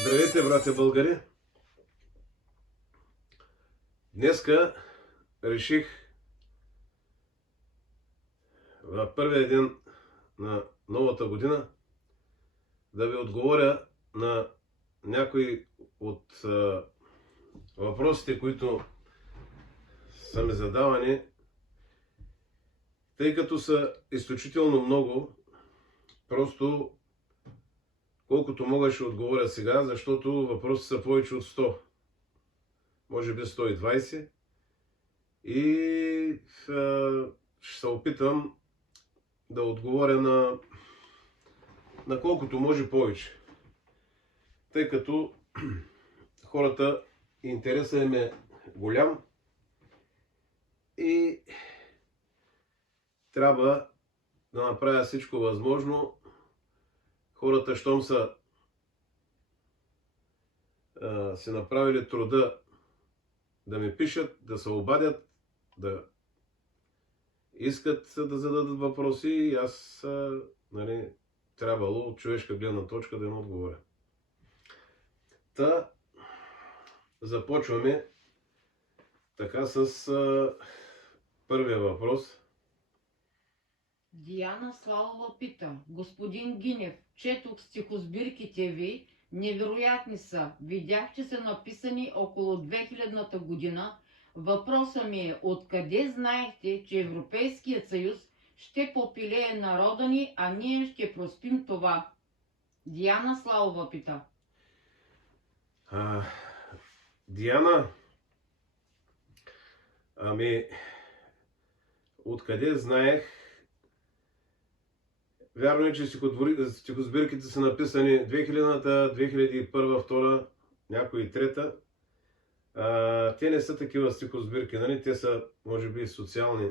Здравейте, братя българи! Днеска реших в първия ден на новата година да ви отговоря на някои от въпросите, които са ми задавани, тъй като са изключително много. Просто колкото мога ще отговоря сега, защото въпросите са повече от 100, може би 120, и ще се опитам да отговоря на колкото може повече, тъй като хората, интересът им е голям и трябва да направя всичко възможно хората, щом са си направили труда да ми пишат, да се обадят, да искат да зададат въпроси, и аз трябвало от човешка гледна точка да им отговоря. Та започваме така с първия въпрос. Диана Славова пита: господин Гинев, четох стихосбирките ви, невероятни са. Видях, че са написани около 2000-та година. Въпросът ми е: откъде знаехте, че Европейският съюз ще попилее народа ни, а ние ще проспим това? Диана Славова пита. Диана, откъде знаех? Вярно е, че стихосбирките са написани 2000-та, 2001, 2002, някои трета. Те не са такива стихосбирки, нали? Те са, може би, социални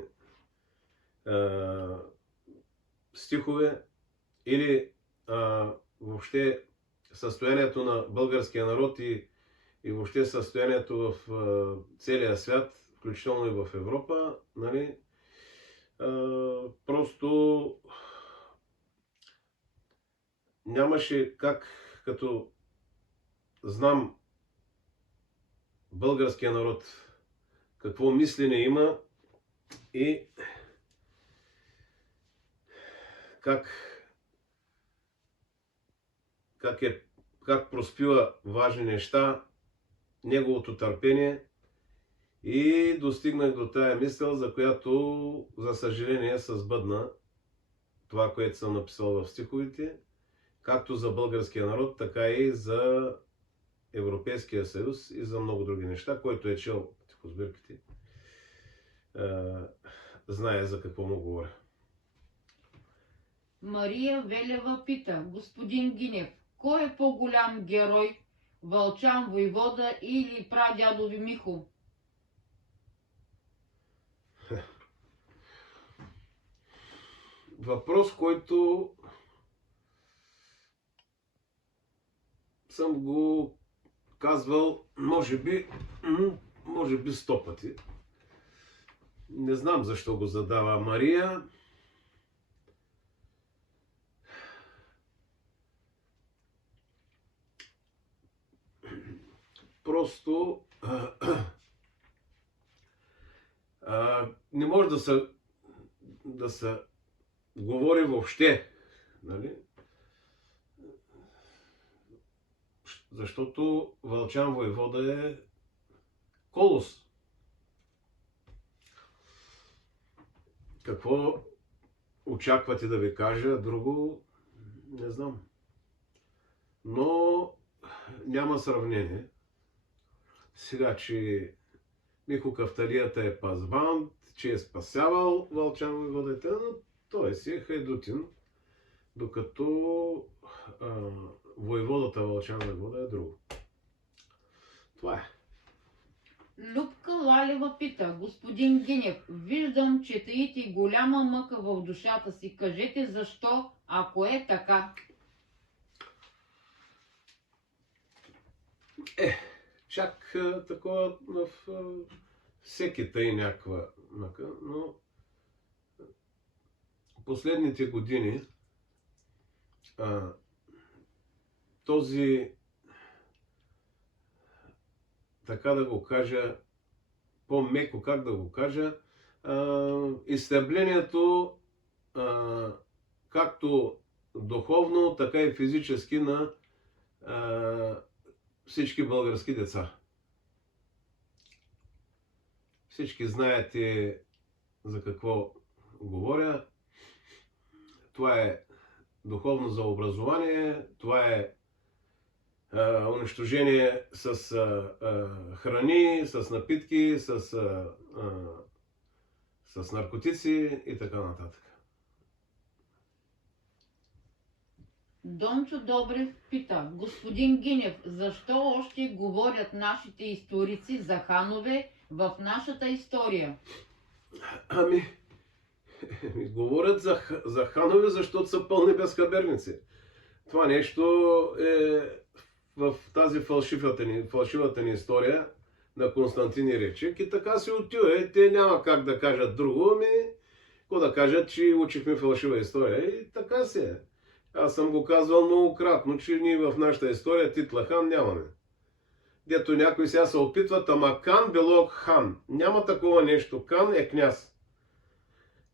стихове, или въобще състоянието на българския народ и въобще състоянието в целия свят, включително и в Европа, нали? Просто нямаше как, като знам българския народ какво мислене има и как проспива важни неща, неговото търпение, и достигнах до тая мисъл, за която, за съжаление, се сбъдна това, което съм написал в стиховете, както за българския народ, така и за Европейския съюз и за много други неща. Който е чел стихосбирките, знае за какво му говоря. Мария Велева пита: господин Гинев, кой е по-голям герой, Вълчан войвода или прадядо ви Михо? Въпрос, който съм го казвал може би 100 пъти. Не знам защо го задава Мария. Просто не може да се говори въобще, нали? Защото Вълчан войвода е колос. Какво очаквате да ви кажа друго, не знам. Но няма сравнение. Сега, че Михо Кафталията е пазбан, че е спасявал Вълчан войводата, но той си е хайдутин, докато войводата Вълчан войвода е друго. Това е. Любка Лалева пита: господин Гинев, виждам, че таите голяма мъка в душата си. Кажете защо, ако е така? Чак такова в всеки тъй някаква мъка, но последните години този така да го кажа, по-меко, как да го кажа, изтъплението, както духовно, така и физически на всички български деца. Всички знаете за какво говоря. Това е духовно за образование, това е унищожение с храни, с напитки, с наркотици и така нататък. Дончо Добрев пита: господин Гинев, защо още говорят нашите историци за ханове в нашата история? Ами, говорят за ханове, защото са пълни безхаберници. Това нещо е в тази фалшивата ни история на Константин и Речек и така се отива. Те няма как да кажат друго, какво да кажат, че учихме фалшива история. И така се е. Аз съм го казвал многократно, че ние в нашата история титла хан нямаме. Дето някой сега се опитват, ама кан било хан. Няма такова нещо. Кан е княз.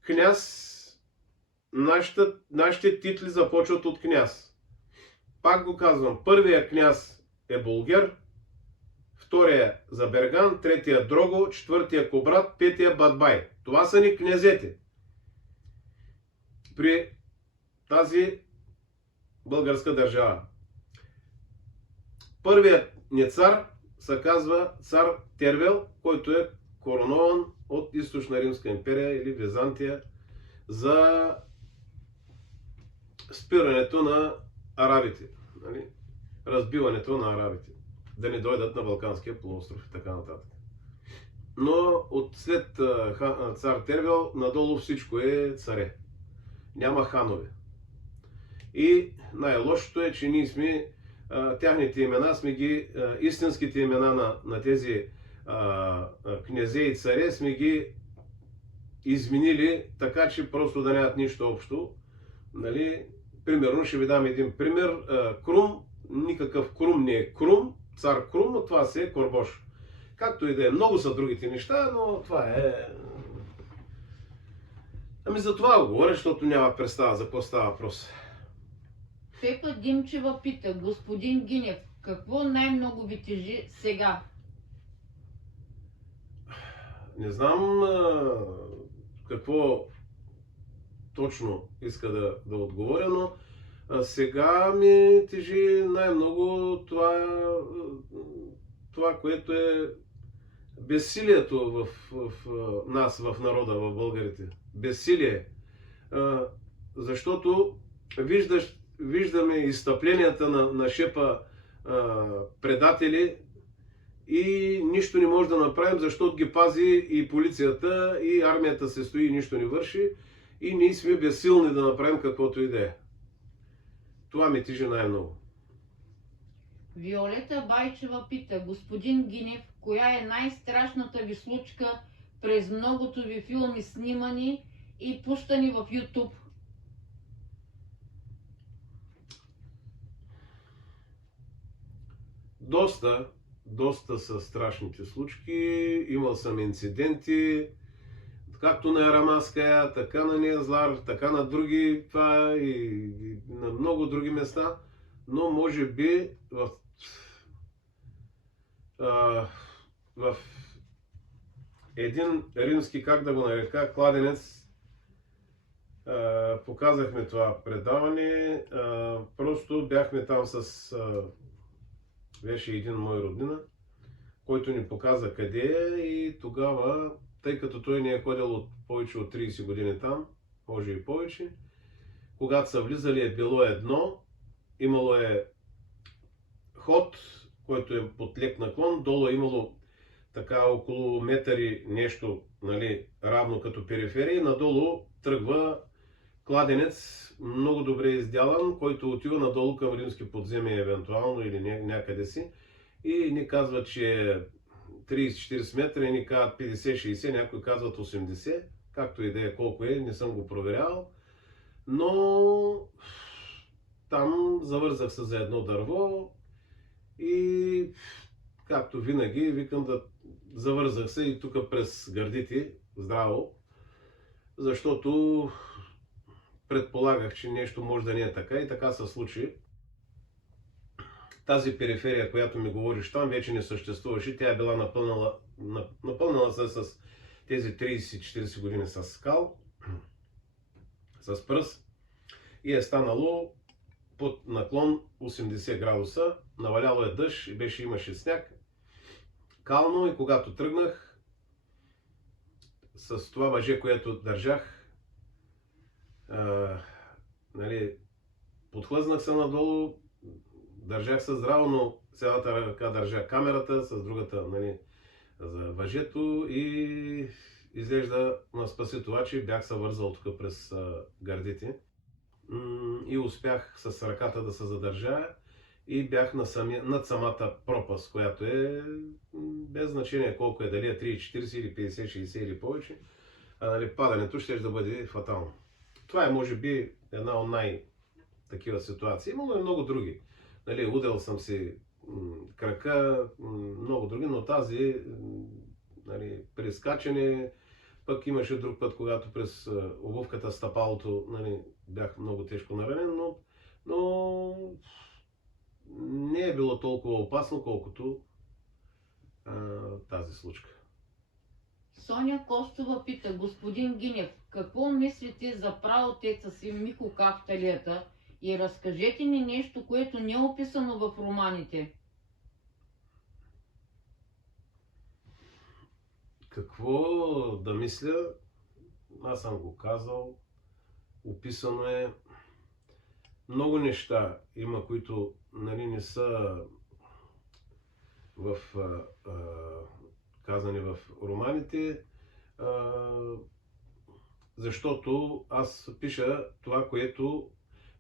Княз, нашите титли започват от княз. Пак го казвам, първия княз е Булгер, втория Заберган, третия Дрого, четвъртия Кобрат, петия Бадбай. Това са ни князете. При тази българска държава. Първият ни цар се казва цар Тервел, който е коронован от Източна Римска империя или Византия за спирането на арабите. Нали? Разбиването на арабите. Да не дойдат на Балканския полуостров и така нататък. Но след цар Тервел надолу всичко е царе. Няма ханове. И най-лошото е, че ние сме тяхните имена, сме ги, истинските имена на тези князе и царе, сме ги изменили така, че просто да нямат нищо общо. Нали? Примерно ще ви дам един пример. Крум, никакъв Крум не е Крум, цар Крум, но това си е Корбош. Както и да е, много са другите неща, но това е... Ами за това го говоря, защото няма представа за какво става въпрос. Пепа Димчева пита: господин Гинев, какво най-много ви тежи сега? Не знам какво точно иска да отговоря, но сега ми тежи най-много това, което е безсилието в нас, в народа, в българите. Безсилие. Защото виждаме изстъпленията на шепа предатели и нищо не може да направим, защото ги пази и полицията, и армията се стои и нищо не върши. И ние сме безсилни да направим каквото и да е. Това ми тежи най-много. Виолета Байчева пита: господин Гинев, коя е най-страшната ви случка през многото ви филми снимани и пущани в YouTube? Доста са страшните случки. Имал съм инциденти, както на Ярамаская, така на Ниязлар, така на други, това и на много други места. Но може би в един римски, как да го нарека, кладенец, показахме това предаване. Просто бяхме там беше един мой роднина, който ни показа къде е и тогава, тъй като той не е ходил повече от 30 години там, може и повече, когато са влизали е било едно, имало е ход, който е под лек наклон, долу е имало така около метъри нещо, нали, равно като периферия, надолу тръгва кладенец, много добре издялан, който отива надолу към римски подземия евентуално или някъде си и ни казват, че е 30-40 метра и ни казват 50-60, някои казват 80, както и да е, колко е, не съм го проверявал, но там завързах се за едно дърво и както винаги, викам да завързах се и тук през гърдите, здраво, защото предполагах, че нещо може да не е така и така се случи. Тази периферия, която ми говориш там, вече не съществуваше. Тя е била напълнала се с тези 30-40 години с скал, с пръст и е станало под наклон 80 градуса. Наваляло е дъжд и имаше сняг. Кално, и когато тръгнах с това въже, което държах, подхлъзнах се надолу, държах се здраво, но с едната ръка държах камерата, с другата за въжето и изглежда ме спаси това, че бях се вързал тук през гърдите и успях с ръката да се задържа и бях над самата пропаст, която е без значение колко е, дали е 30-40 или 50-60 или повече, падането ще да бъде фатално. Това е може би една от най-такива ситуации. Имало и много други. Удрял съм си крака, много други, но тази при скачане, пък имаше друг път, когато през обувката стъпалото бях много тежко наранен, но не е било толкова опасно, колкото тази случка. Соня Костова пита: господин Гинев, какво мислите за праотеца си Михо Кафталията и разкажете ни нещо, което не е описано в романите? Какво да мисля? Аз съм го казал. Описано е. Много неща има, които не са казани в романите, защото аз пиша това, което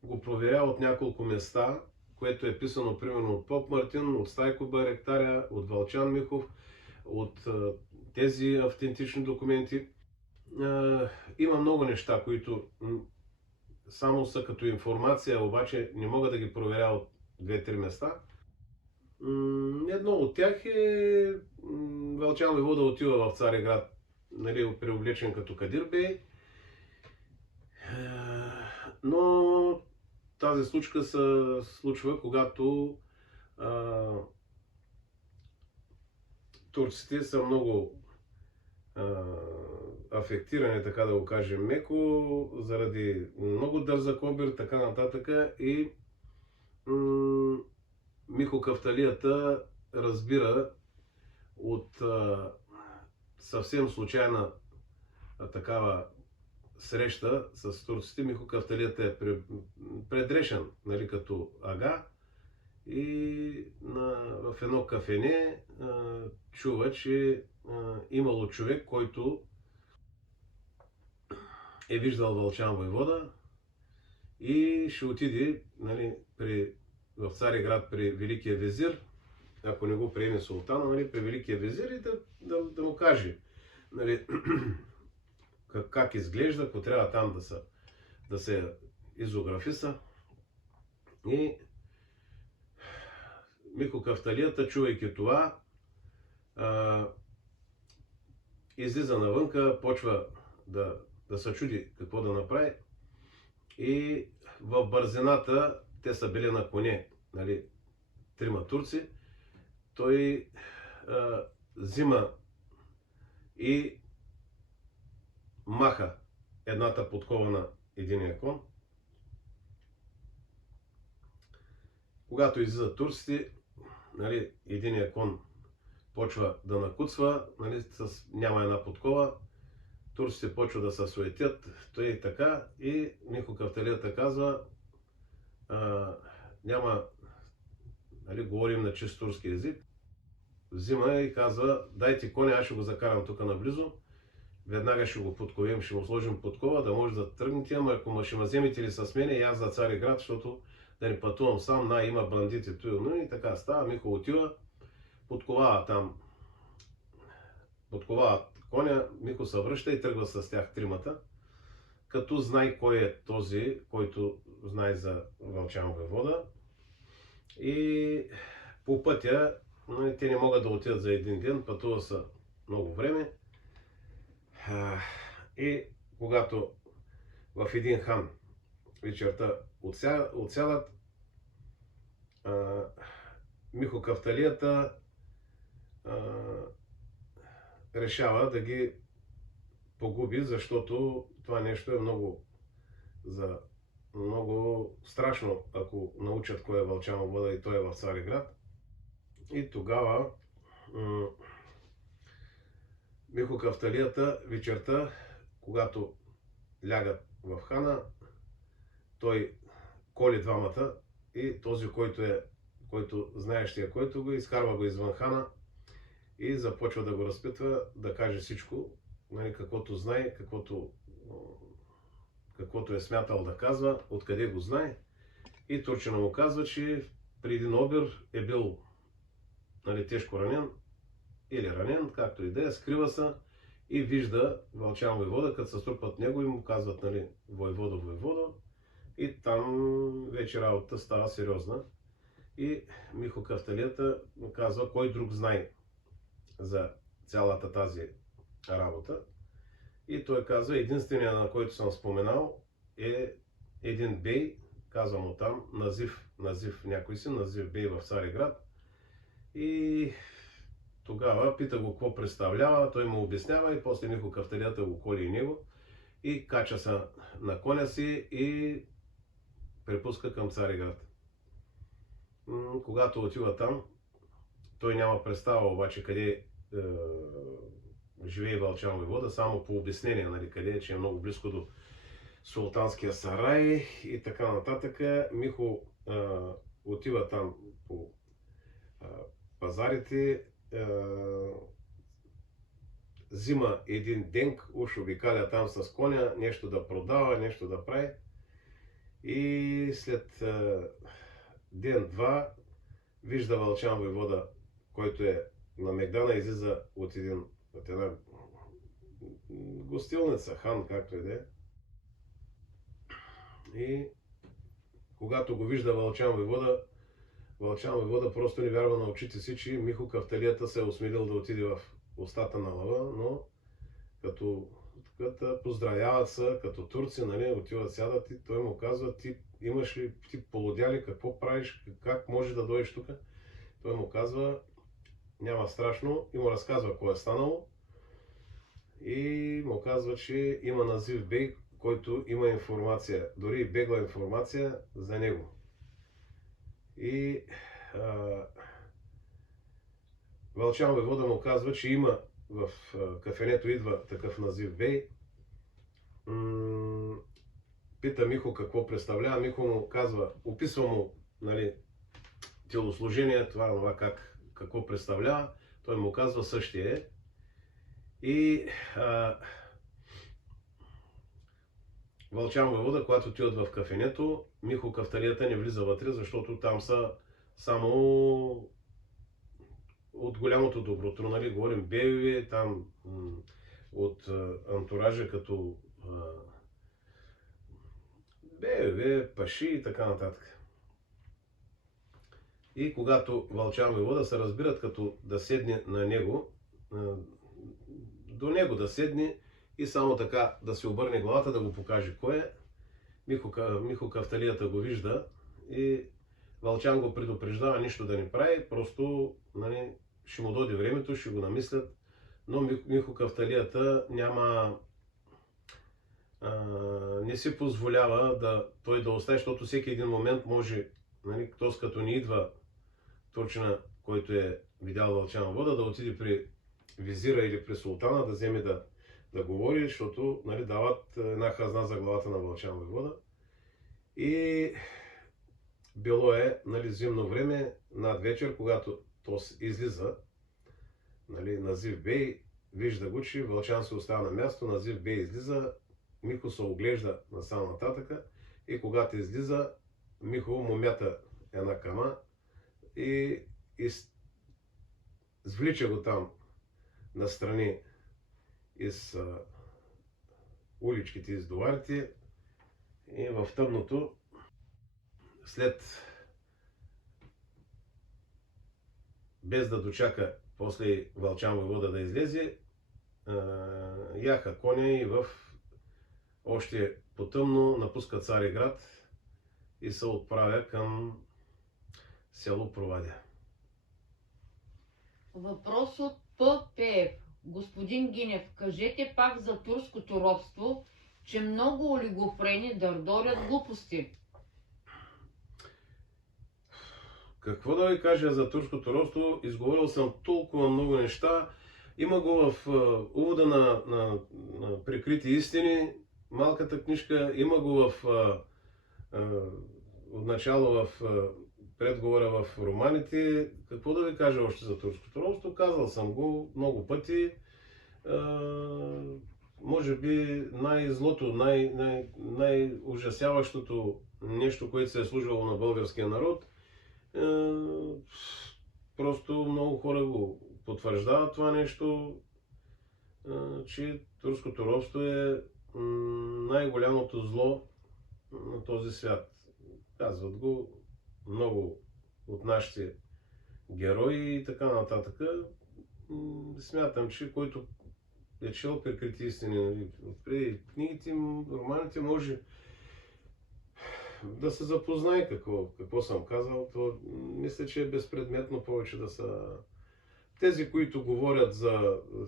го проверя от няколко места, което е писано примерно от Поп Мартин, от Стайко Байрактаря, от Вълчан Михов, от тези автентични документи. Има много неща, които само са като информация, обаче не мога да ги проверя от 2-3 места. Едно от тях е Вълчан Войвода отива в Цариград, преоблечен като Кадир бей. Но тази случка се случва, когато турците са много афектирани, така да го кажем меко, заради много дързък обир, така нататък, и Михо Кафталията разбира от съвсем случайна такава среща с турците. Михо Кафталията е предрешен, като ага, и в едно кафене чува, че имало човек, който е виждал Вълчан Войвода и ще отиде в Цариград при Великия везир, ако не го приеме султана, при Великия везир и да му каже как изглежда, ако трябва там да се изографиса. И Михо Кафталията, чувайки това, излиза навънка, почва да се чуди какво да направи, и в бързината, те са били на коне, трима турци, той взима и маха едната подкова на единия кон. Когато излизат турците, единия кон почва да накуцва, няма една подкова, турците почва да се суетят, той и така, и Михо Кафталията казва, няма, говорим на чист турски език, взима и казва: дайте коня, аз ще го закарам тук наблизо, веднага ще го подковим, ще му сложим подкова, да може да тръгнете, ама ако ще ме вземете ли с мене и аз за Цариград, защото да не пътувам сам, има бандити, и така става. Михо отива, подковава коня, Михо се връща и тръгва с тях тримата, като знае кой е този, който знае за Вълчан Войвода. И по пътя Нали, те не могат да отидат за един ден, пътува са много време. И когато в един хан вечерта отсядат, Михо Кафталията решава да ги погуби, защото това нещо е много страшно, ако научат кой е Вълчан вода и той е в Цариград. И тогава Михо Кафталията вечерта, когато лягат в хана, той коли двамата и този, който знаещия, който го изкарва го извън хана и започва да го разпитва, да каже всичко, нали, каквото знае, каквото е смятал да казва, откъде го знае. И турчина му казва, че при един обир е бил, нали, тежко ранен или ранен, както и да е, скрива се и вижда Вълчан войвода, като се струпат него и му казват, нали, войвода. И там вече работата става сериозна. И Михо Кафталията казва, кой друг знае за цялата тази работа. И той казва, единственият, на който съм споменал, е един бей, казвам му там, Назив някой си, Назив бей в Цариград. И тогава пита го какво представлява, той му обяснява и после Михо Кафталията го коли и него и кача се на коня си и препуска към Цариград. Когато отива там, той няма представа обаче къде живее Вълчан войвода, само по обяснение, нали, къде е, че е много близко до Султанския сарай и така нататък. Михо отива там по пазарите, взима един денк, уж обикаля там с коня, нещо да продава, нещо да прави. И след ден-два вижда Вълчан войвода, който е на Мегдана, излиза от една гостилница, хан, както и да е. И когато го вижда Вълчан войвода просто не вярва на очите си, че Михо Кафталията се е осмелил да отиде в устата на лъва, но като поздравяват се, като турци, нали, отиват, сядат и той му казва, ти имаш ли, ти полудя ли, какво правиш, как може да дойдеш тук? Той му казва, няма страшно, и му разказва какво е станало и му казва, че има Назив бей, който има информация, дори и бегла информация за него. И Вълчан войвода му казва, че има в кафенето идва такъв Назив бей. Пита Михо какво представлява. Михо му казва, описва му, нали, телослужение, това какво представлява. Той му казва, същия е. И Вълчан войвода, когато отиват в кафенето, Михо Кафталията не влиза вътре, защото там са само от голямото доброто, нали, говорим бейове, там от антуража като бейове, паши и така нататък. И когато Вълчан войвода се разбират като да седне на него, до него да седне и само така да се обърне главата, да го покаже кой е. Михо Кафталията го вижда и Вълчан го предупреждава нищо да не прави, просто, нали, ще му дойде времето, ще го намислят, но Михо Кафталията не си позволява той да остане, защото всеки един момент може, нали, т.е. като не идва турчина, който е видял Вълчан войвода, да отиде при визира или при султана, да вземе да говори, защото, нали, дават една хазна за главата на Вълчан войвода. И било е, нали, зимно време, над вечер, когато то излиза, нали, Назив бей, вижда го, че Вълчан се остава на място, Назив бей излиза, Михо се оглежда насам нататъка и когато излиза, Михо му мята една кама и свлича го там настрани из уличките, из доварите и в тъмното, след без да дочака после Вълчан войвода да излезе, яха коня и още потъмно напуска Цариград и се отправя към село Провадя. Въпрос от ППФ. Господин Гинев, кажете пак за турското робство, че много олигофрени дърдорят глупости. Какво да ви кажа за турското робство? Изговорил съм толкова много неща. Има го в увода на Прикрити истини, малката книжка, има го отначало в предговора в романите. Какво да ви кажа още за турското робство? Казал съм го много пъти. Може би най-злото, най-ужасяващото нещо, което се е служило на българския народ. Просто много хора го потвърждават това нещо, че турското робство е най-голямото зло на този свят. Казват го много от нашите герои и така нататък. Смятам, че който е чел Прикрити истини, нали, преди книгите, романите, може да се запознае какво съм казал. То мисля, че е безпредметно повече да са тези, които говорят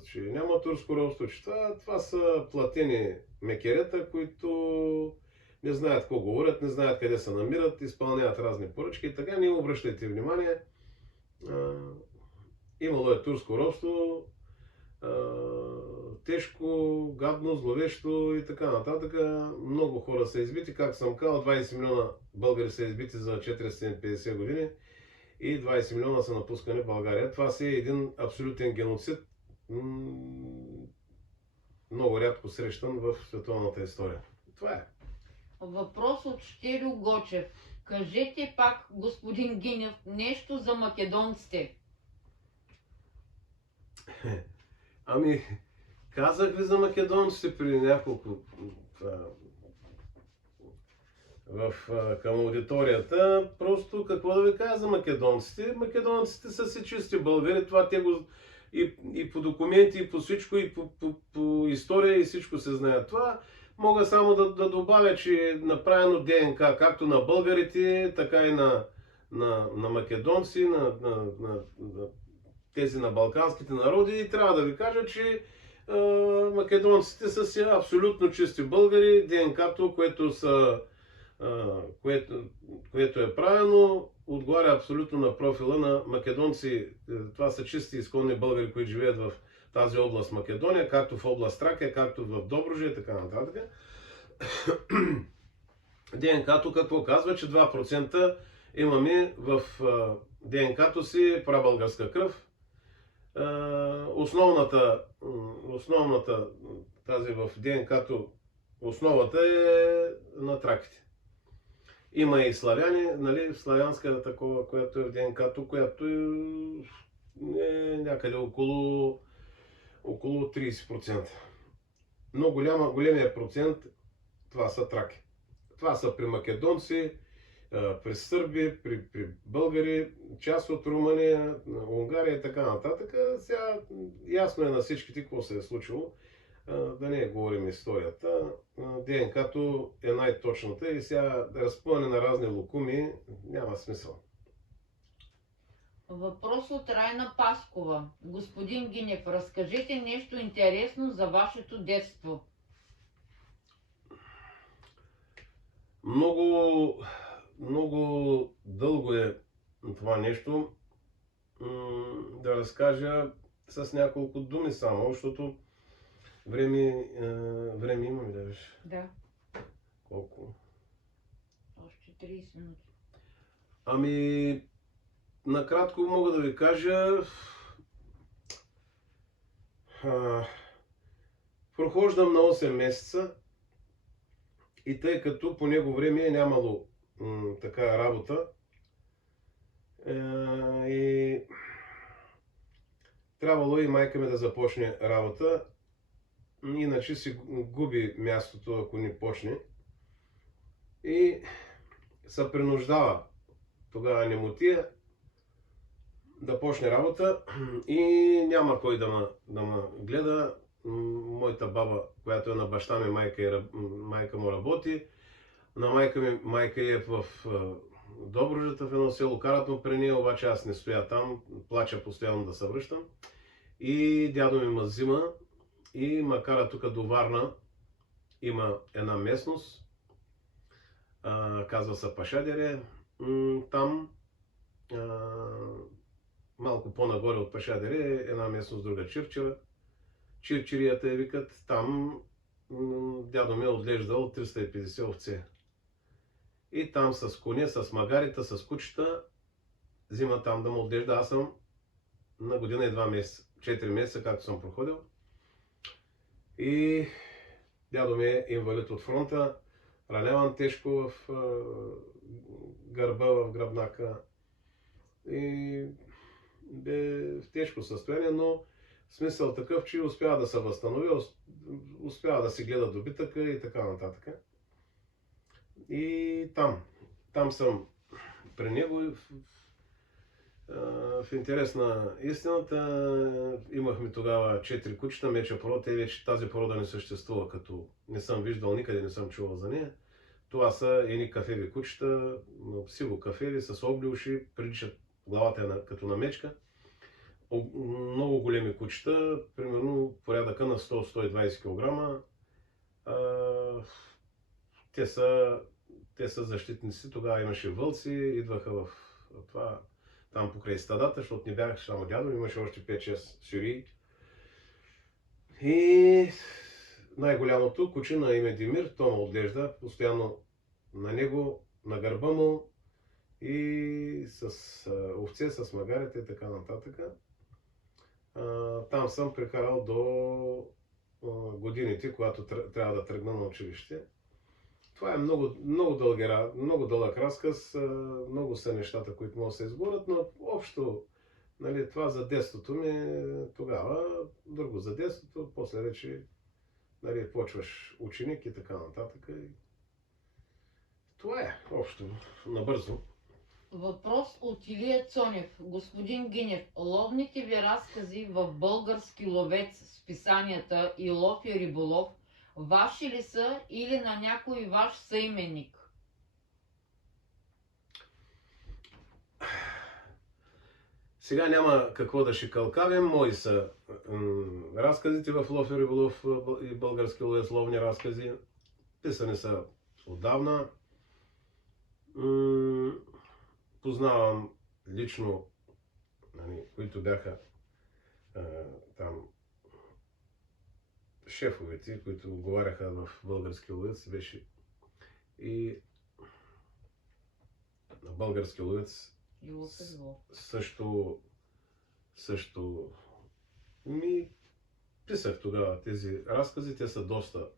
че няма турско робство, че това са платени мекерета, които не знаят какво говорят, не знаят къде се намират, изпълняват разни поръчки и така. Не обръщайте внимание. Имало е турско робство, тежко, гадно, зловещо и така нататък. Много хора са избити, както съм казал, 20 милиона българи са избити за 450 години и 20 милиона са напускани в България. Това си е един абсолютен геноцид, много рядко срещан в световната история. Това е. Въпрос от Щелю Гочев. Кажете пак, господин Гинев, нещо за македонците. Ами, казах ви за македонците при няколко към аудиторията. Просто какво да ви кажа за македонците? Македонците са си чисти българи. Това те го и по документи, и по всичко, и по история, и всичко се знае. Това мога само да добавя, че е направено ДНК както на българите, така и на македонци, на тези на балканските народи. И трябва да ви кажа, че македонците са си абсолютно чисти българи. ДНК-то, което е правено, отговаря абсолютно на профила на македонци. Това са чисти изконни българи, които живеят в тази област Македония, както в област Тракия, както в Добруджа и така нататък. ДНК-то какво казва, че 2% имаме в ДНК-то си прабългарска кръв. Основната тази в ДНК-то, основата е на траките. Има и славяни, нали, славянска такова, която е в ДНК-то, която е някъде около 30%. Но големия процент това са траки. Това са при македонци, при сърби, при българи, част от Румъния, Унгария и така нататък. Сега ясно е на всичките какво се е случило. Да не говорим историята. ДНК-то е най-точната и сега разпъване на разни локуми няма смисъл. Въпрос от Райна Паскова. Господин Гинев, разкажете нещо интересно за вашето детство. Много дълго е това нещо. Да разкажа с няколко думи само, защото време имаме да виж. Да. Колко? Още 30 минути. Ами, накратко мога да ви кажа, прохождам на 8 месеца и тъй като по него време е нямало така работа и трябвало и майка ми да започне работа, иначе си губи мястото, ако не почне. И се принуждава, тогава не му тия, да почне работа и няма кой да ме гледа. Моята баба, която е на баща ми майка, майка му работи, на майка е в Добруджата, в едно село, карат му при нея, обаче аз не стоя там, плача постоянно да се връщам. И дядо ми ме взима и ме кара тук до Варна. Има една местност, казва се Пашадере. Там малко по-нагоре от Пашадере е една местност, друга Чирчера. Чирчирията я викат. Там дядо ми е отглеждал 350 овце. И там с коне, с магарите, с кучета, взима там да му отглежда. Аз съм на година и 2 месеца, 4 месеца, както съм проходил. И дядо ми е инвалид от фронта, раняван тежко в гърба, в гръбнака. И бе в тежко състояние, но смисъл такъв, че успява да се възстанови, успява да си гледа добитъка и така нататък. И там съм при него. В интерес на истината, имахме тогава 4 кучета, меча порода, вече тази порода не съществува, като не съм виждал, никъде не съм чувал за нея. Това са едни кафеви кучета, сиво кафеви, с огли уши, приличат, главата е като на мечка. Много големи кучета, примерно порядъка на 100-120 кг. Те са защитници, тогава имаше вълци, идваха в това, там покрай стадата, защото не бях само дядо, имаше още 5-6 сюрии. И най-голямото куче на име Димир, то ме отглежда постоянно на него, на гърба му и с овце, с магарите и така нататък. Там съм прекарал до годините, когато трябва да тръгна на училище. Това е много дълъг разказ, много са нещата, които могат да се изговорят, но общо, нали, това за детството ми тогава, друго за детството, после вече, нали, почваш ученик и така нататък. И това е общо, набързо. Въпрос от Илия Цонев. Господин Гинев, ловните ви разкази в Български ловец, списанията и Лов и риболов, ваши ли са или на някой ваш съименник? Сега няма какво да шикалкавим, мои са разказите в Лов и риболов и Български ловец, ловни разкази. Писани са отдавна. Познавам лично, нали, които бяха там шефовете, които отговаряха в Български ловец, беше и на Български ловец също ми писах тогава тези разкази, те са доста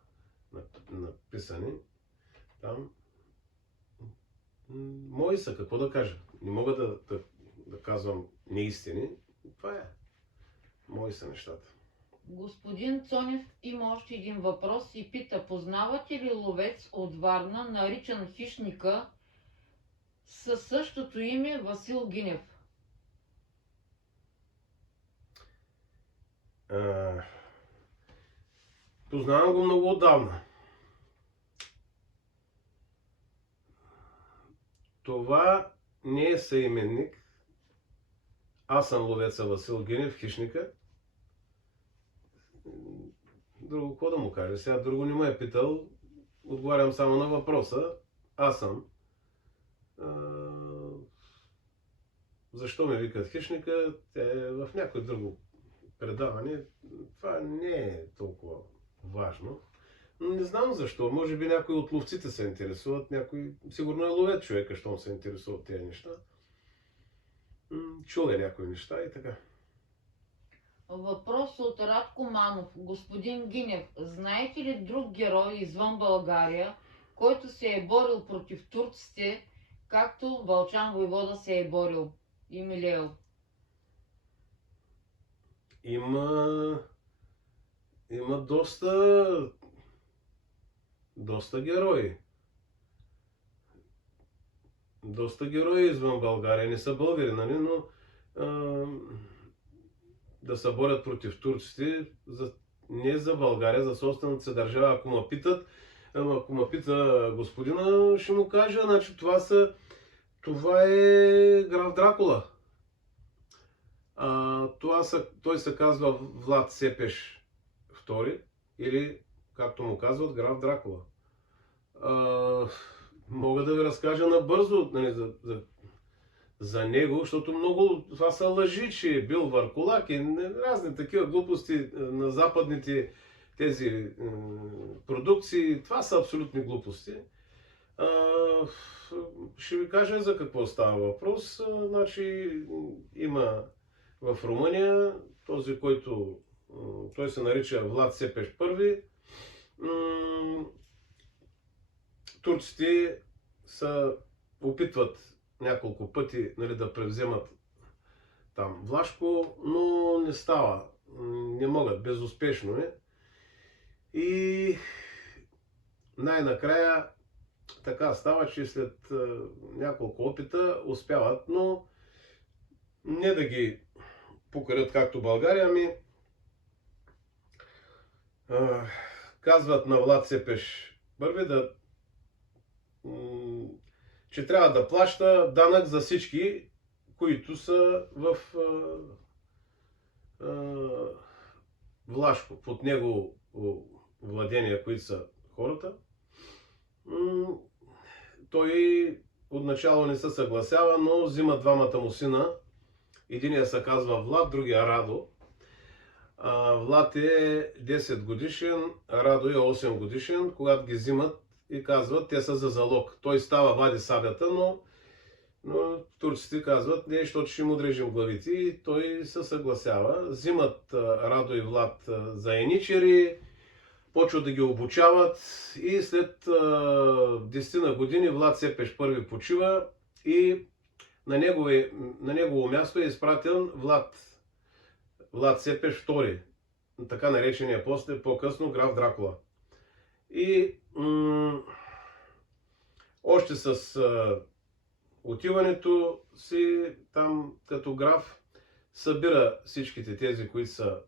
написани там. Мои са, какво да кажа? Не мога да казвам неистини. Това е. Мои са нещата. Господин Цонев има още един въпрос и пита, познавате ли ловец от Варна, наричан Хищника, със същото име Васил Гинев? Познавам го много отдавна. Това не е съименник. Аз съм ловеца Васил Гинев, Хищника. Друго, какво да му кажа? Сега друго не ме е питал. Отговарям само на въпроса. Аз съм. Защо ме викат Хищника? В някое друго предаване. Това не е толкова важно. Не знам защо. Може би някои от ловците се интересуват. Някой, сигурно е ловец човека, щом се интересува от тези неща. Чул е някои неща и така. Въпрос от Радко Манов. Господин Гинев, знаете ли друг герой извън България, който се е борил против турците, както Вълчан войвода се е борил и милеел? Има доста герои. Доста герои извън България. Не са българи, нали? Но да се борят против турците, не за България, за собствената си държава. Ако ме питат, ако ме пита господина, ще му кажа, значи това е граф Дракула. Той се казва Влад Цепеш II, или, както му казват, граф Дракула. Мога да ви разкажа набързо, нали, за него, защото много това са лъжи, че е бил варкулак и разни такива глупости на западните тези продукции. Това са абсолютни глупости. Ще ви кажа за какво става въпрос. Значи има в Румъния този, който той се нарича Влад Цепеш I. Турците се опитват няколко пъти, нали, да превземат там Влашко, но не става. Не могат, безуспешно е. И най-накрая така става, че след няколко опита успяват, но не да ги покорят както България, ами казват на Влад Цепеш I че трябва да плаща данък за всички, които са в Влашко, под него владения, които са хората. Той отначало не се съгласява, но взима двамата му сина. Единият се казва Влад, другия Радо. Влад е 10 годишен, Радо е 8 годишен. Когато ги взимат и казват, те са за залог. Той става, вади сабята, но турците казват, не, защото ще му дрежим главите, и той се съгласява. Взимат Радо и Влад за еничери, почват да ги обучават и след 10 на години Влад Цепеш I почива и на негово място е изпратен Влад Цепеш II, така наречения по-късно граф Дракула. И още с отиването си там като граф събира всичките тези, които са,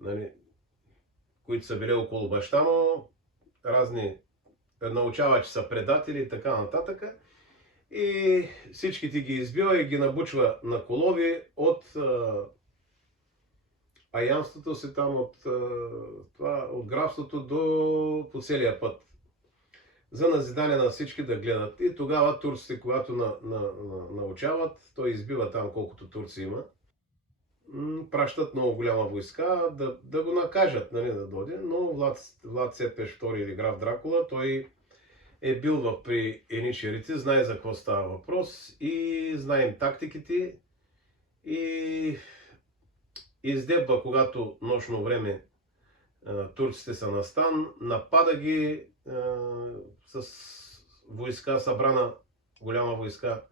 нали, които са били около баща му, разни научава, че са предатели и така нататък. И всичките ги избива и ги набучва на колови от аянството си там, от графството по целия път. За назидание на всички да гледат. И тогава турците, когато научават, той избива там колкото турци има, пращат много голяма войска да го накажат, нали, да дойде. Но Влад Цепеш II или граф Дракула, той е бил при еничерите, знае за какво става въпрос и знаем тактиките. И издебва, когато нощно време турците са на стан, напада ги с войска, събрана голяма войска,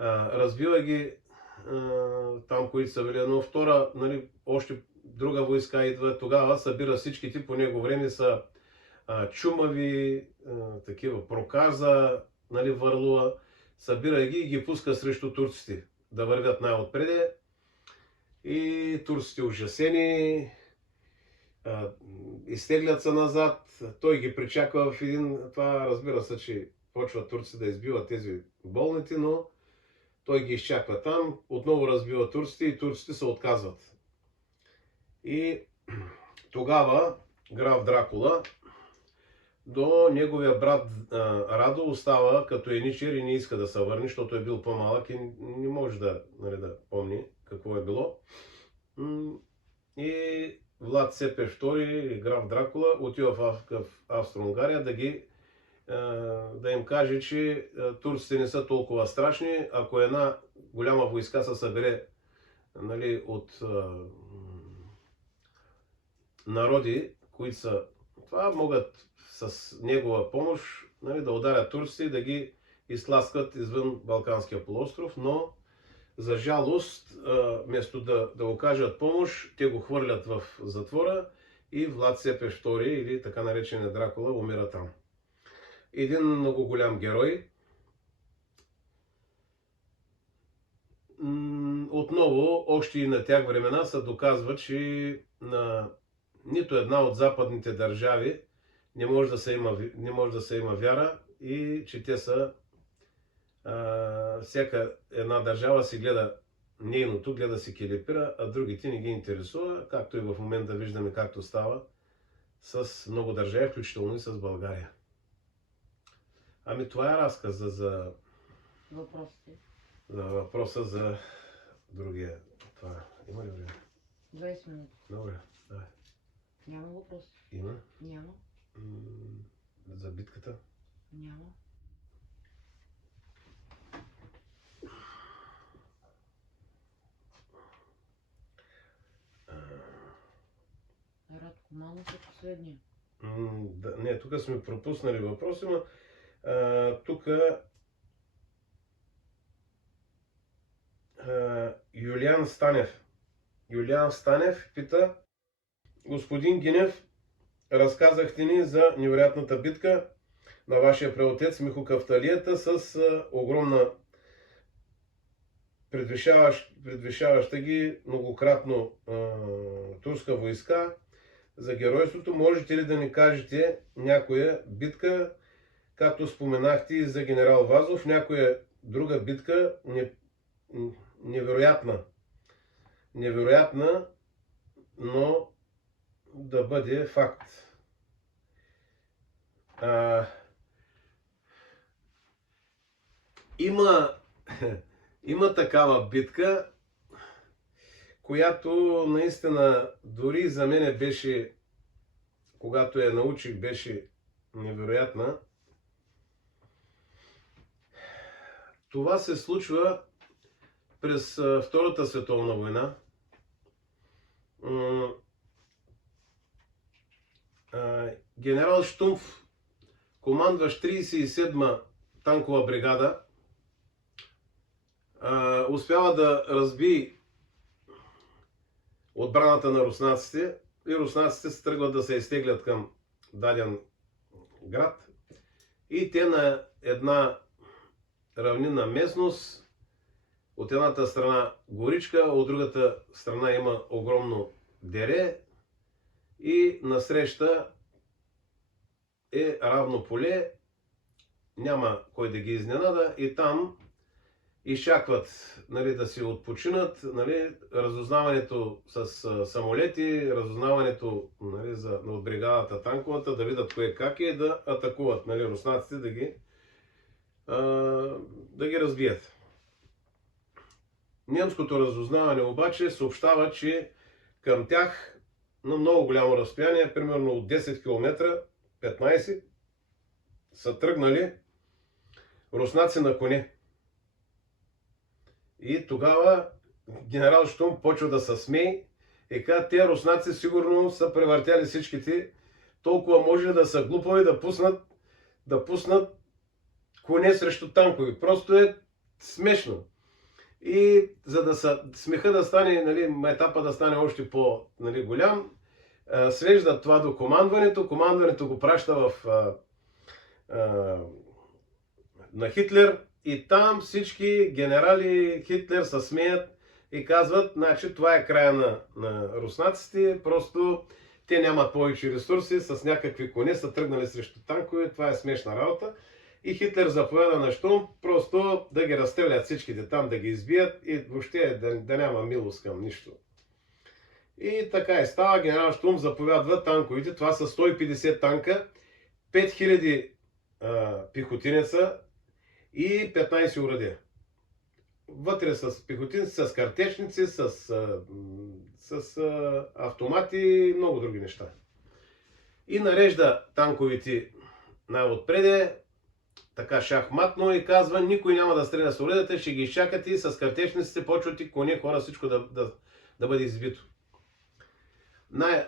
разбива ги там, които са били, но втора, нали, още друга войска идва, тогава събира всичките, по него време са чумави, такива проказа, нали, върлуа, събира ги и ги пуска срещу турците да вървят най-отпреде. И турците ужасени, изтеглят се назад, той ги причаква в един, това разбира се, че почват турците да избиват тези болните, но той ги изчаква там, отново разбива турците и турците се отказват. И тогава граф Дракула до неговия брат Радо остава като еничер и не иска да се върне, защото е бил по-малък и не може да помни какво е било. И Влад Цепеш II или граф Дракула отива в Австро-Унгария да им каже, че турците не са толкова страшни, ако една голяма войска се събере, нали, от народи, които са това, могат с негова помощ, нали, да ударят турците и да ги изтласкат извън Балканския полуостров, но за жалост, вместо да окажат помощ, те го хвърлят в затвора и Влад Цепеш II или така наречения Дракула умира там. Един много голям герой. отново, още и на тях времена се доказва, че на нито една от западните държави не може да се има вяра и че те са всяка една държава си гледа нейното, гледа си келепира, а другите не ги интересува, както и в момента виждаме както става с много държави, включително и с България. Ами това е разказа за Въпросите. въпроса за другия. Това има ли време? 20 минути. Добре, давай. Няма въпрос. Има? Няма. За битката? Няма. Радко Манов е последния. Не, тук сме пропуснали въпроси, но тук Юлиан Станев. Юлиан Станев пита: господин Гинев, разказахте ни за невероятната битка на вашия праотец Михо Кафталията с огромна предвишаваща ги многократно турска войска. За геройството можете ли да ни кажете някоя битка, както споменахте и за генерал Вазов, някоя друга битка невероятна, но да бъде факт. Има такава битка, която наистина дори за мене беше, когато я научих, беше невероятна. Това се случва през Втората световна война. Генерал Щумф, командващ 37-ма танкова бригада, успява да разби отбраната на руснаците и руснаците се тръгват да се изтеглят към даден град и те на една равнинна местност, от едната страна горичка, от другата страна има огромно дере и насреща е равно поле, няма кой да ги изненада и там изчакват, нали, да си отпочинат, нали, разузнаването с самолети, разузнаването, нали, от бригадата танковата, да видят кое как е и да атакуват, нали, руснаците, да ги разбият. Немското разузнаване обаче съобщава, че към тях на много голямо разстояние, примерно от 10 км, 15, са тръгнали руснаци на коне. И тогава генерал Щум почва да се смее и казва: те руснаци сигурно са превъртяли всичките, толкова може да са глупави да пуснат коне срещу танкови. Просто е смешно. И за да смеха да стане, нали, етапа да стане още по-голям, свежда това до командването. Командването го праща на Хитлер и там всички генерали Хитлер се смеят и казват: значи това е края на руснаците, просто те нямат повече ресурси, с някакви коне са тръгнали срещу танкове, това е смешна работа. И Хитлер заповяда на Щум просто да ги разстрелят всичките там, да ги избият и въобще да няма милост към нищо. И така и става. Генерал Щум заповядва танковите, това са 150 танка, 5000 пехотинеца и 15 оръдия. Вътре с пехотинци, с картечници, с автомати и много други неща. И нарежда танковите най-отпреде, така шахматно, и казва: никой няма да стреля с оръдията, ще ги изчакате и с картечниците почват и коне, хора, всичко да бъде избито.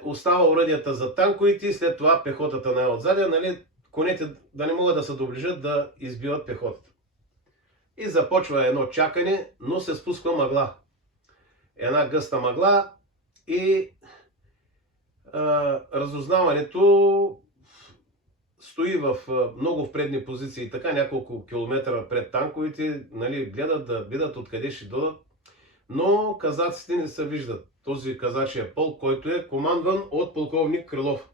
Остава оръдията за танковите и след това пехотата най-отзаде, нали, конете да не могат да се доближат да избиват пехотата. И започва едно чакане, но се спусква мъгла. Една гъста мъгла и разузнаването стои много в предни позиции, така няколко километра пред танковите, нали, гледат да видят откъде ще дойдат. но казаците не се виждат. Този казачия полк, който е командван от полковник Крилов.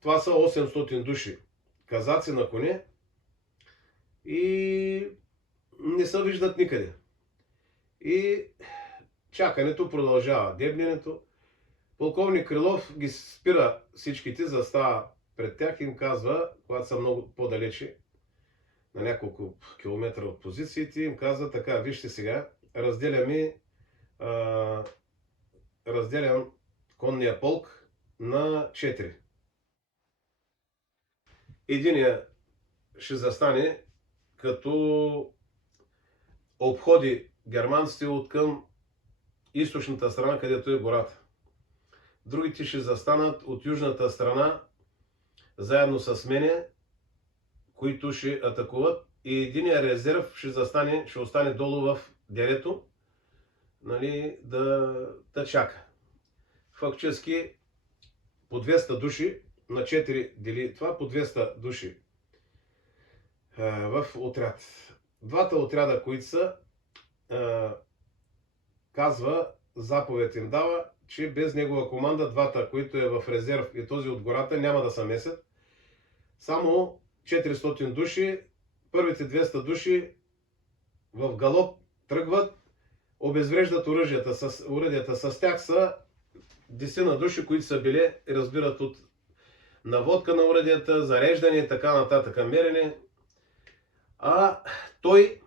Това са 800 души казаци на коне и не се виждат никъде. И чакането продължава, дебненето. Полковник Крилов ги спира всичките, застава пред тях и им казва, когато са много по-далече, на няколко километра от позициите, им казва така: вижте сега, разделям конния полк на 4. Единия ще застане, като обходи германците от към източната страна, където е гората. Другите ще застанат от южната страна, заедно с мене, които ще атакуват, и единия резерв ще остане долу в дерето, нали, да чака. Фактически по 200 души на 4 дели това, по 200 души в отряд. Двата отряда, които са, казва, заповед им дава, че без негова команда двата, които е в резерв и този от гората, няма да се месят. Само 400 души, първите 200 души в галоп тръгват, обезвреждат оръдията. С тях са 10 души, които са били, разбират от наводка на оръдията, зареждане и така нататък, мерене. А той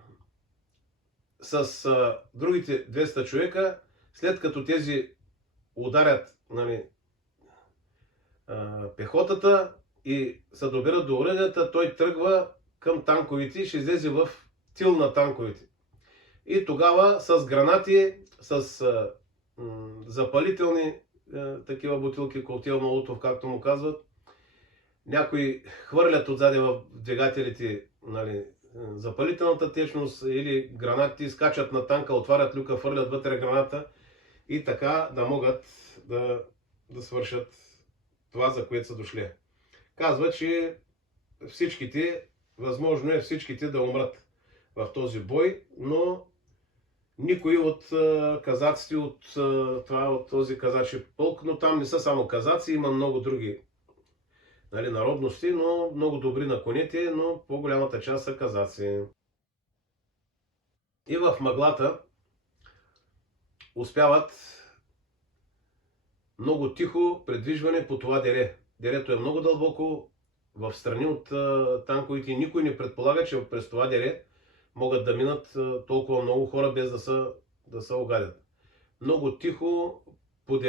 с другите 200 човека, след като тези ударят, нали, пехотата и се доберат до оръдията, той тръгва към танковите и ще излезе в тил на танковите. И тогава с гранати, с запалителни такива бутилки, коктейл Молотов, както му казват, някои хвърлят отзади в двигателите, нали, запалителната течност или гранатите, скачат на танка, отварят люка, хвърлят вътре граната и така да могат да свършат това, за което са дошли. Казва, че възможно е всичките да умрат в този бой, но никой от казаците, от този казачи полк, но там не са само казаци, има много други, нали, народности, но много добри на конете, но по-голямата част са казаци. И в мъглата успяват много тихо придвижване по това дере. Дерето е много дълбоко, в страни от танковите, никой не предполага, че през това дере могат да минат толкова много хора, без да се огадят. Много тихо по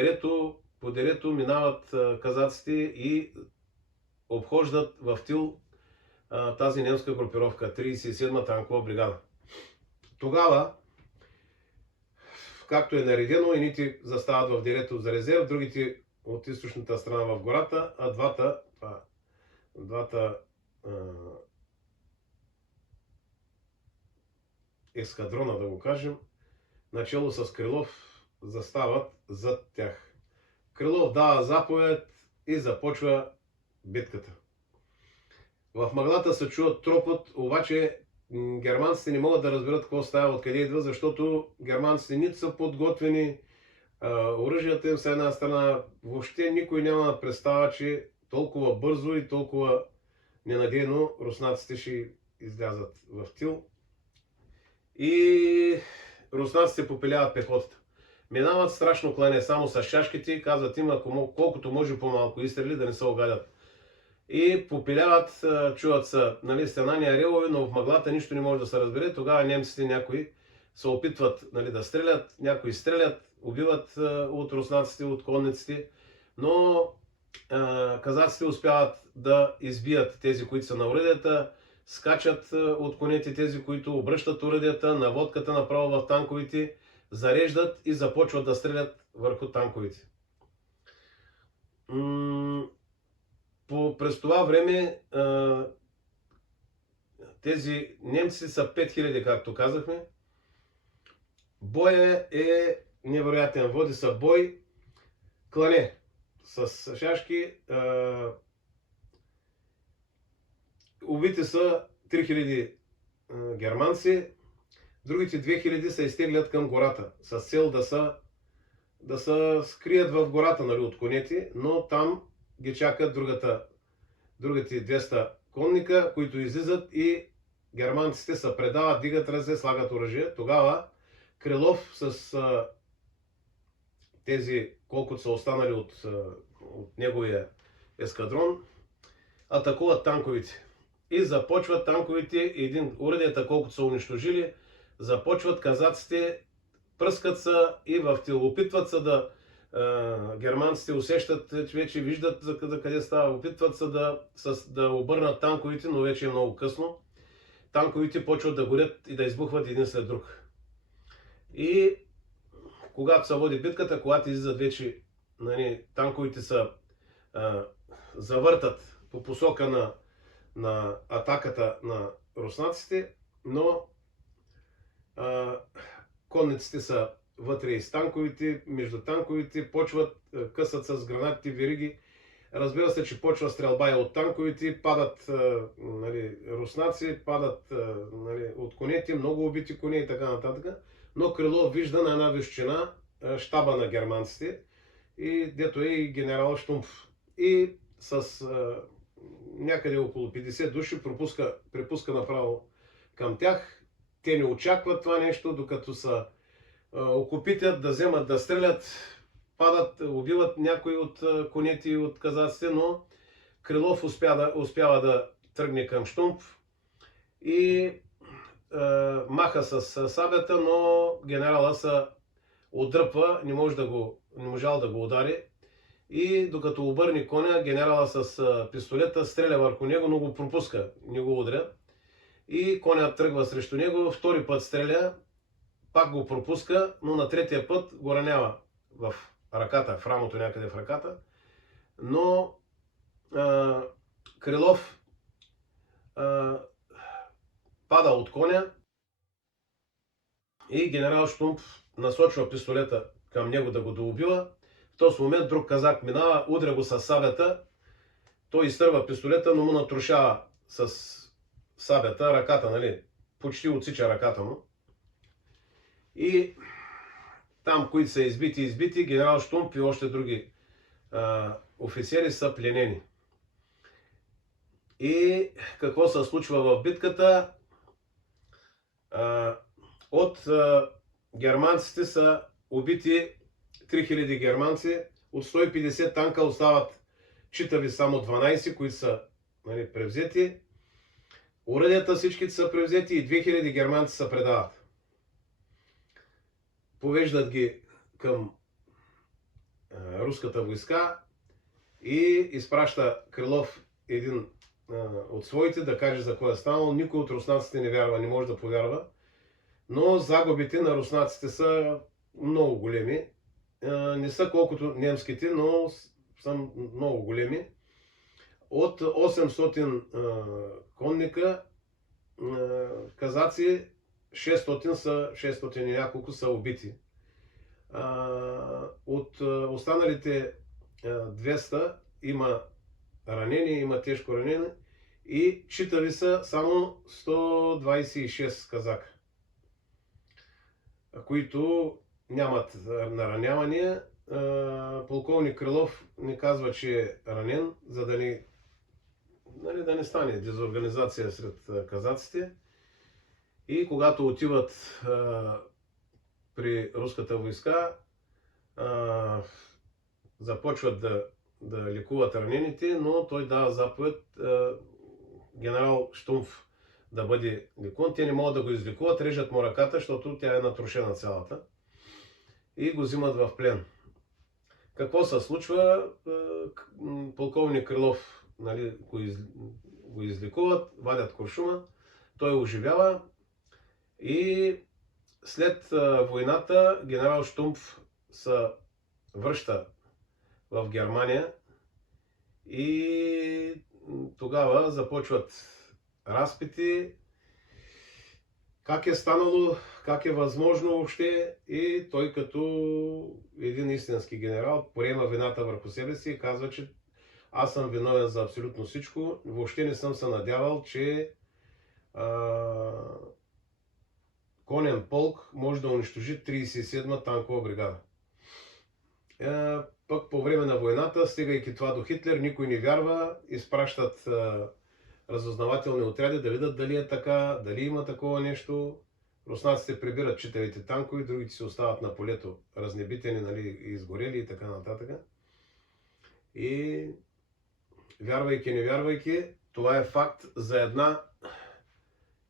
дерето минават казаците и обхождат в тил тази немска групировка, 37-ма танкова бригада. Тогава, както е наредено, едните застават в дерето за резерв, другите от източната страна в гората, а двата ескадрона, да го кажем, начало с Крилов, застават зад тях. Крилов дава заповед и започва битката. В мъглата се чува тропот, обаче германците не могат да разберат какво става, откъде идва, защото германците нито са подготвени, оръжията им са една страна, въобще никой няма представа, че толкова бързо и толкова ненадейно руснаците ще излязат в тил. И руснаците попиляват пехотата. Минават страшно клане, само с шашките, казват им, колкото може по-малко изстрели, да не се огадят. И попиляват, чуват се, нали, стенани арелови, но в мъглата нищо не може да се разбере. Тогава немците някои се опитват, нали, да стрелят, някои стрелят, убиват от руснаците, от конниците, но казаците успяват да избият тези, които са на оръдията, скачат от конете тези, които обръщат оръдията, наводката направо в танковите, зареждат и започват да стрелят върху танковите. През това време тези немци са 5000, както казахме. Боя е невероятен. Води се бой, клане с шашки. Убити са 3000 германци, другите 2000 се изтеглят към гората, с цел да се скрият в гората, нали, от конете, но там ги чакат другите 200 конника, които излизат и германците се предават, дигат ръце, слагат оръжие. Тогава Крилов с тези, колкото са останали от неговия ескадрон, атакуват танковите. И започват танковите, уредията, колкото са унищожили, започват казаците, пръскат се и опитват се да германците усещат, че вече виждат за къде става, опитват се да обърнат танковите, но вече е много късно. Танковите почват да горят и да избухват един след друг. И когато се води битката, когато излизат вече, нали, танковите завъртат по посока на атаката на руснаците, но конниците са вътре и с танковите, между танковите, почват, късат с гранатите вериги. Разбира се, че почва стрелба и от танковите, падат, нали, руснаци, падат, нали, от конете, много убити коне и така нататък. Но Крилов вижда на една височина щаба на германците, и дето е и генерал Щумф. И с някъде около 50 души препуска направо към тях. Те не очакват това нещо, докато са окопитят, да вземат, да стрелят, падат, убиват някои от конете и от казаците, но Крилов успява да тръгне към Щумф и маха с сабята, но генерала се отдръпва, не можал да го удари. И докато обърне коня, генерала с пистолета стреля върху него, но го пропуска, не го удря. И коня тръгва срещу него, втори път стреля, пак го пропуска, но на третия път го ранява в ръката, в рамото някъде в ръката. Но Крилов пада от коня и генерал Щумф насочва пистолета към него да го доубива. В този момент друг казак минава, удря го с сабята, той изтърва пистолета, но му натрушава с сабята ръката, нали, почти отсича ръката му. И там, които са избити, генерал Щумф и още други офицери са пленени. И какво се случва в битката? От германците са убити 3000 германци, от 150 танка остават читави само 12, които са, нали, превзети. Оръдията всичките са превзети и 2000 германци се предават. Повеждат ги към руската войска и изпраща Крилов един от своите да каже за кой е станало. Никой от руснаците не вярва, не може да повярва. Но загубите на руснаците са много големи. Не са колкото немските, но са много големи. От 800 конника, казаци, 600 и няколко са убити. От останалите 200 има ранени, има тежко ранени и читави са само 126 казака, които нямат наранявания. Полковник Крилов не казва, че е ранен, за да не стане дезорганизация сред казаците. И когато отиват при руската войска, започват да лекуват ранените, но той дава заповед генерал Щумф да бъде лекуван. Те не могат да го излекуват, режат му ръката, защото тя е натрушена цялата. И го взимат в плен. Какво се случва? Полковник Крилов, нали, го излекуват, вадят куршума, той оживява и след войната генерал Щумф се връща в Германия и тогава започват разпити, как е станало, как е възможно въобще, и той като един истински генерал приема вината върху себе си и казва, че аз съм виновен за абсолютно всичко, въобще не съм се надявал, че конен полк може да унищожи 37-ма танкова бригада. Пък по време на войната, стигайки това до Хитлер, никой не вярва, изпращат разузнавателни отряди да видят дали е така, дали има такова нещо. Руснаците прибират читавите танкове, другите се остават на полето разнебитени, нали, изгорели и така нататък. И вярвайки, не вярвайки, това е факт за една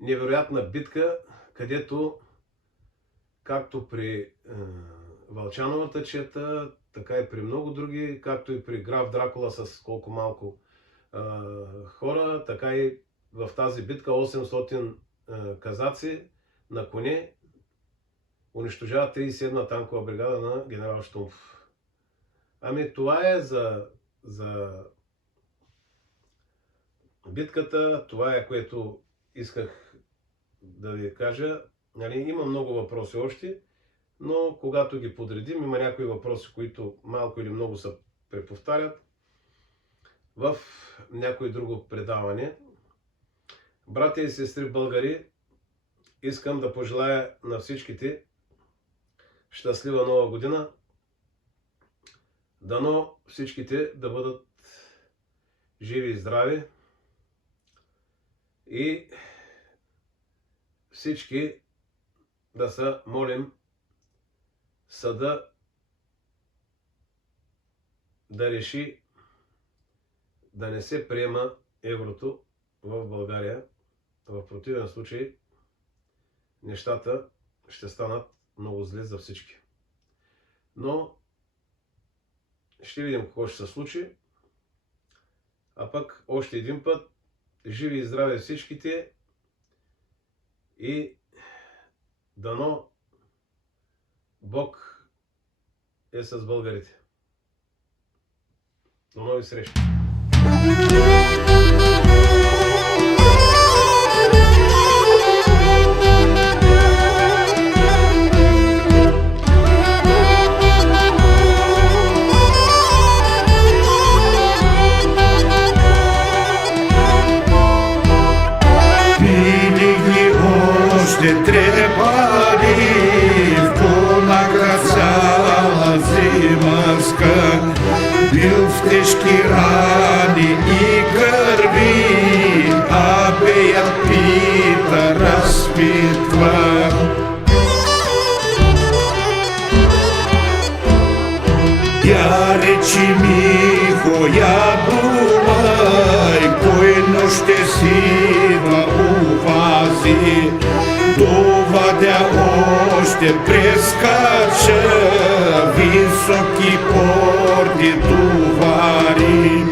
невероятна битка, където както при Вълчановата чета, така и при много други, както и при граф Дракула с колко малко хора, така и в тази битка 800 казаци на коне унищожават 37-на танкова бригада на генерал Щумф. Ами това е за битката, това е което исках да ви кажа. Нали, има много въпроси още, но когато ги подредим, има някои въпроси, които малко или много се преповтарят в някое друго предаване. Братя и сестри българи, искам да пожелая на всичките щастлива нова година. Дано всичките да бъдат живи и здрави и всички да се молим съда да реши да не се приема еврото в България. В противен случай нещата ще станат много зле за всички. Но ще видим какво ще се случи. А пък още един път живи и здрави всичките и дано Бог е с българите. До нови срещи! Ще трябва ли в полнага цяла зимърска, бил в тежки рани и кърви, а беят пита разпитва. Я речи ми, коя думай, кой нощте си ва увази, довадя още прескача високи порти товари.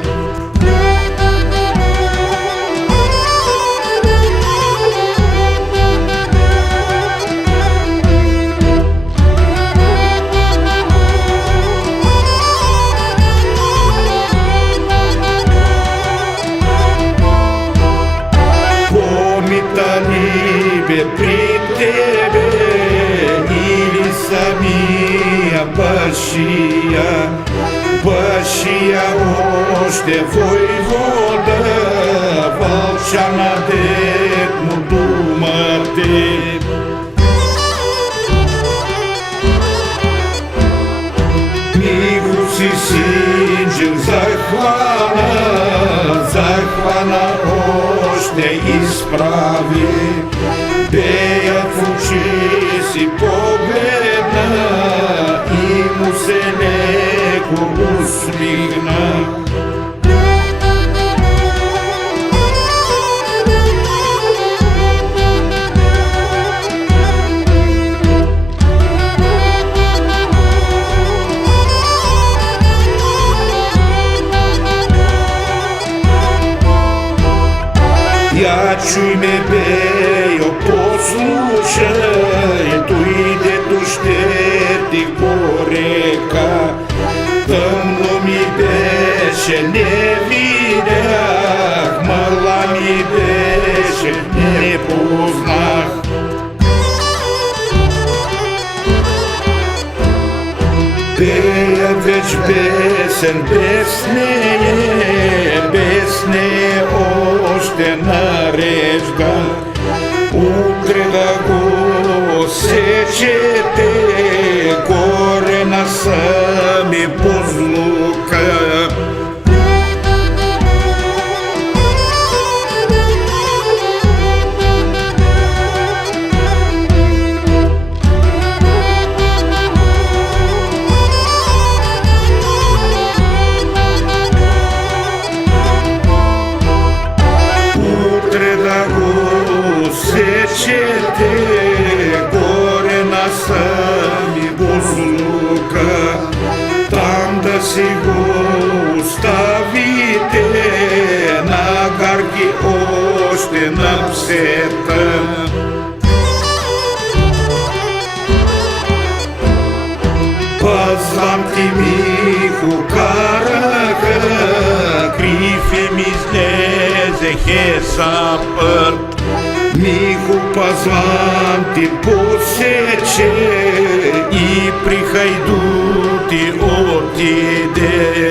При тебе или самия Башия още войвода, Вълчана дед му думате. Миго си Синджил захвана още изправи. Беят в очи си погледна и му се леко усмихна. Я чуй ме, бейо, послушай, дойдето ще ти по река. Тъмно ми беше, не видях, мъла ми беше, не познах. Пея веч песен без нея още нарежда. Утре да го сечете корена сами позлука. Утре да го сечете горе на сами бузлука, там да си го оставите на гарги още на псета. Пазвам ти Михо караха, крив ми излезех са път. Михо, пазвам ти посече и при хайдути отиде.